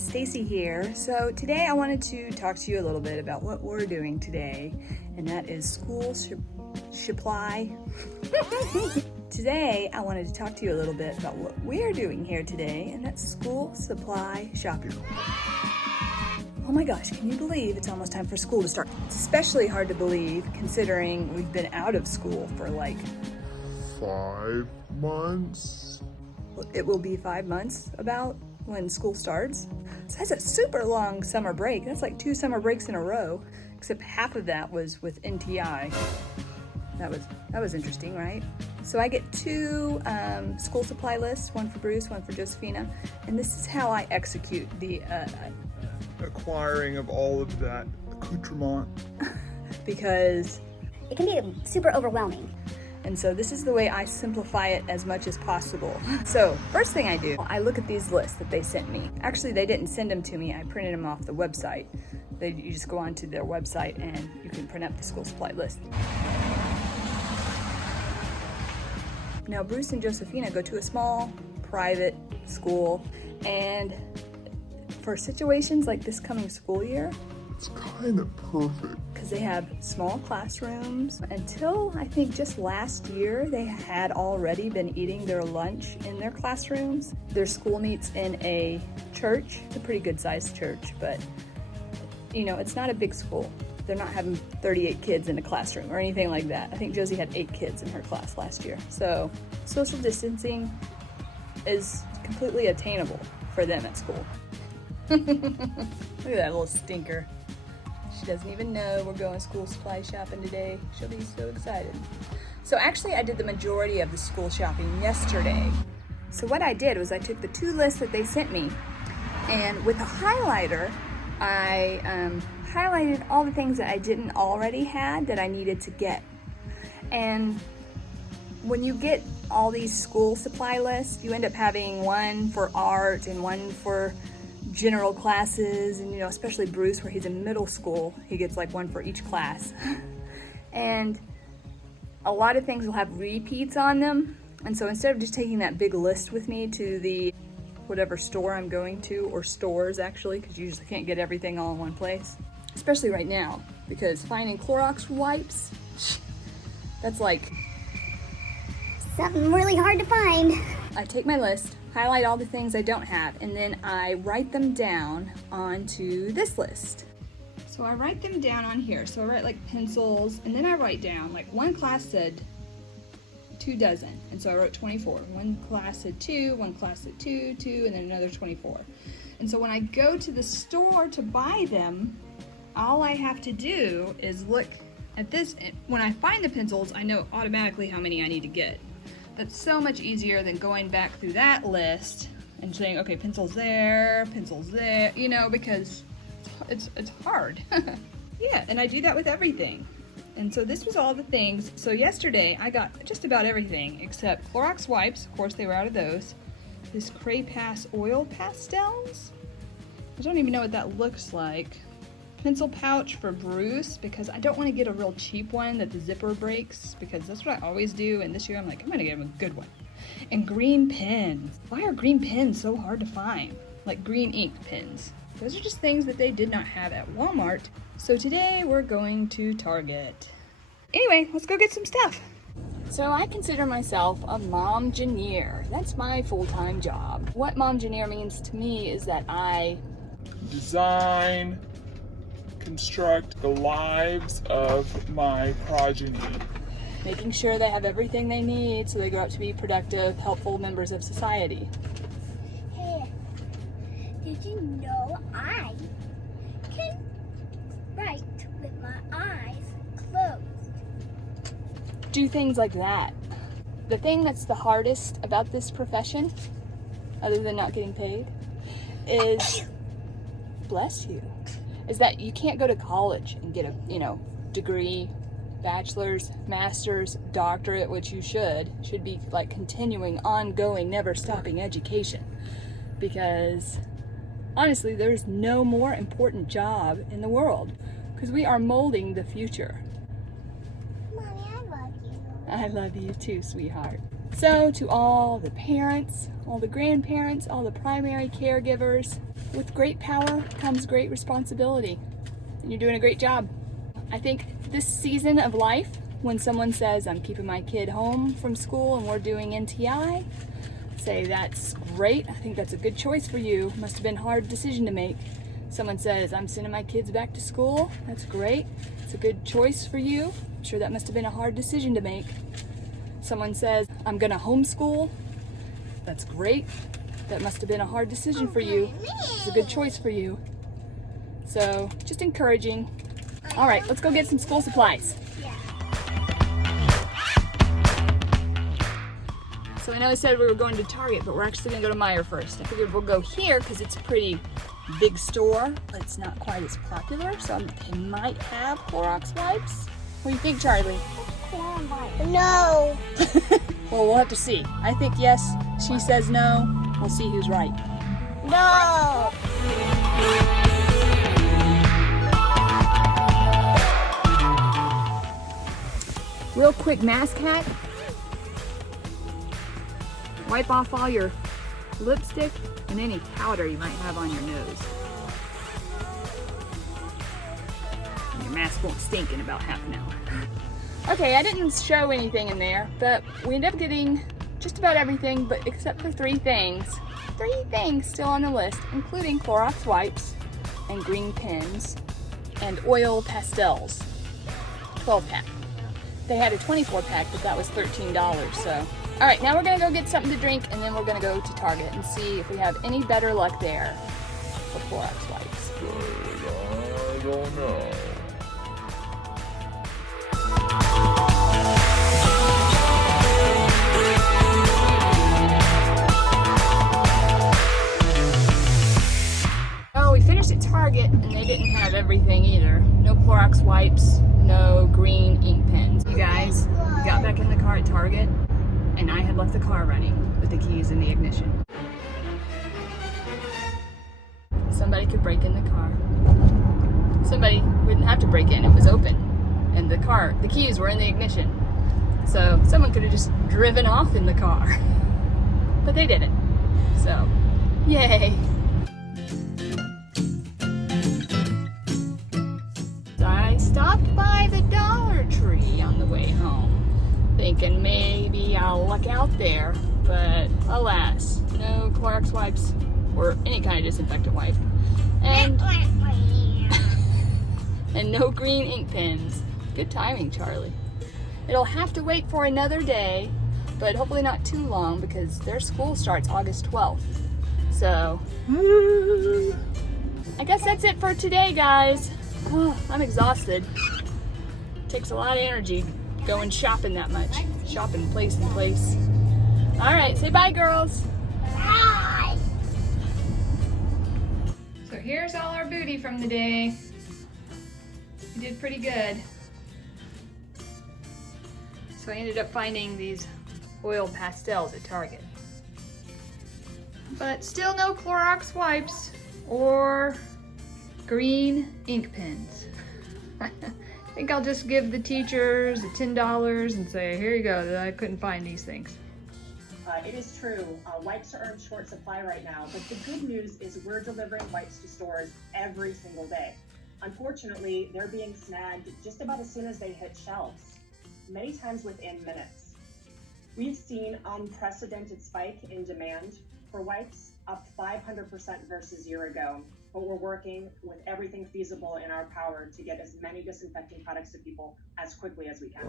guys, Stacy here. So today I wanted to talk to you a little bit about what we're doing today, and that is school supply. Today I wanted to talk to you a little bit about what we're doing here today, and that's school supply shopping. Oh my gosh, can you believe it's almost time for school to start? It's especially hard to believe considering we've been out of school for like 5 months. It will be 5 months about when school starts. So that's a super long summer break. That's like 2 summer breaks in a row, except half of that was with NTI. That was interesting, right? So I get 2 school supply lists, one for Bruce, one for Josephina, and this is how I execute the Acquiring of all of that accoutrement. because it can be super overwhelming. And so this is the way I simplify it as much as possible. So first thing I do, I look at these lists that they sent me. Actually, they didn't send them to me. I printed them off the website. You just go onto their website and you can print up the school supply list. Now, Bruce and Josephina go to a small private school, and for situations like this coming school year, It's kind of perfect. because they have small classrooms. Until I think just last year, they had already been eating their lunch in their classrooms. Their school meets in a church. It's a pretty good sized church, but you know, it's not a big school. They're not having 38 kids in a classroom or anything like that. I think Josie had 8 kids in her class last year. So social distancing is completely attainable for them at school. Look at that little stinker. She doesn't even know we're going school supply shopping today. She'll be so excited. So actually I did the majority of the school shopping yesterday. So what I did was I took the 2 lists that they sent me, and with a highlighter, I highlighted all the things that I didn't already had that I needed to get. And when you get all these school supply lists, you end up having one for art and one for general classes, and you know, especially Bruce, where he's in middle school, he gets like one for each class. And a lot of things will have repeats on them, and so instead of just taking that big list with me to the whatever store I'm going to, or stores actually, because you usually can't get everything all in one place, especially right now, because finding Clorox wipes, that's like Something really hard to find. I take my list, highlight all the things I don't have, and then I write them down onto this list. So I write them down on here. So I write like pencils, and then I write down, like one class said 2 dozen, and so I wrote 24. One class said 2, one class said 2, and then another 24. And so when I go to the store to buy them, all I have to do is look at this. When I find the pencils, I know automatically how many I need to get. That's so much easier than going back through that list and saying, okay, pencils there, you know, because it's hard. Yeah, and I do that with everything. And so this was all the things. So yesterday I got just about everything except Clorox wipes. Of course, they were out of those. This Cray Pass oil pastels. I don't even know what that looks like. Pencil pouch for Bruce, because I don't want to get a real cheap one that the zipper breaks, because that's what I always do, and this year I'm like, I'm gonna get him a good one. And green pens. Why are green pens so hard to find? Like green ink pens. Those are just things that they did not have at Walmart. So today we're going to Target. Anyway, let's go get some stuff. So I consider myself a mom-gineer. That's my full-time job. What mom-gineer means to me is that I Design, construct the lives of my progeny. making sure they have everything they need so they grow up to be productive, helpful members of society. Hey, did you know I can write with my eyes closed? Do things like that. The thing that's the hardest about this profession, other than not getting paid, is, bless you, is that you can't go to college and get a, degree, bachelor's, master's, doctorate, which you should be like continuing, ongoing, never stopping education. Because honestly, there's no more important job in the world, because we are molding the future. Mommy, I love you. I love you too, sweetheart. So to all the parents, all the grandparents, all the primary caregivers, with great power comes great responsibility. And you're doing a great job. I think this season of life, when someone says, I'm keeping my kid home from school and we're doing NTI, say that's great. I think that's a good choice for you. Must have been a hard decision to make. Someone says, I'm sending my kids back to school. That's great. It's a good choice for you. I'm sure that must have been a hard decision to make. Someone says, I'm gonna homeschool. That's great. That must have been a hard decision for you. It's a good choice for you. So, just encouraging. All right, let's go get some school supplies. So I know I said we were going to Target, but we're actually gonna go to Meijer first. I figured we'll go here because it's a pretty big store, but it's not quite as popular, so they might have Clorox wipes. What do you think, Charlie? No. Well, we'll have to see. I think yes. She says no. We'll see who's right. No. Real quick mask hack. Wipe off all your lipstick and any powder you might have on your nose. And your mask won't stink in about half an hour. Okay, I didn't show anything in there, but we ended up getting just about everything, but except for three things. Three things still on the list, including Clorox wipes and green pens and oil pastels. 12-pack. They had a 24-pack, but that was $13, so. All right, now we're gonna go get something to drink, and then we're gonna go to Target and see if we have any better luck there for Clorox wipes. I don't know. Oh, we finished at Target, and they didn't have everything either. No Clorox wipes, no green ink pens. You guys, we got back in the car at Target, and I had left the car running with the keys in the ignition. Somebody could break in the car. Somebody wouldn't have to break in, it was open. And the keys were in the ignition. So someone could have just driven off in the car. But they didn't. So, yay. I stopped by the Dollar Tree on the way home, thinking maybe I'll luck out there, but alas, no Clorox wipes or any kind of disinfectant wipe, and and no green ink pens. Good timing, Charlie. It'll have to wait for another day, but hopefully not too long because their school starts August 12th. So, I guess that's it for today, guys. Oh, I'm exhausted. Takes a lot of energy going shopping that much. Shopping place to place. All right, say bye, girls. Bye. So here's all our booty from the day. We did pretty good. So I ended up finding these oil pastels at Target. But still no Clorox wipes or green ink pens. I think I'll just give the teachers the $10 and say, here you go, that I couldn't find these things. It is true, wipes are in short supply right now, but the good news is we're delivering wipes to stores every single day. Unfortunately, they're being snagged just about as soon as they hit shelves, many times within minutes. We've seen unprecedented spike in demand for wipes, up 500% versus a year ago, but we're working with everything feasible in our power to get as many disinfecting products to people as quickly as we can.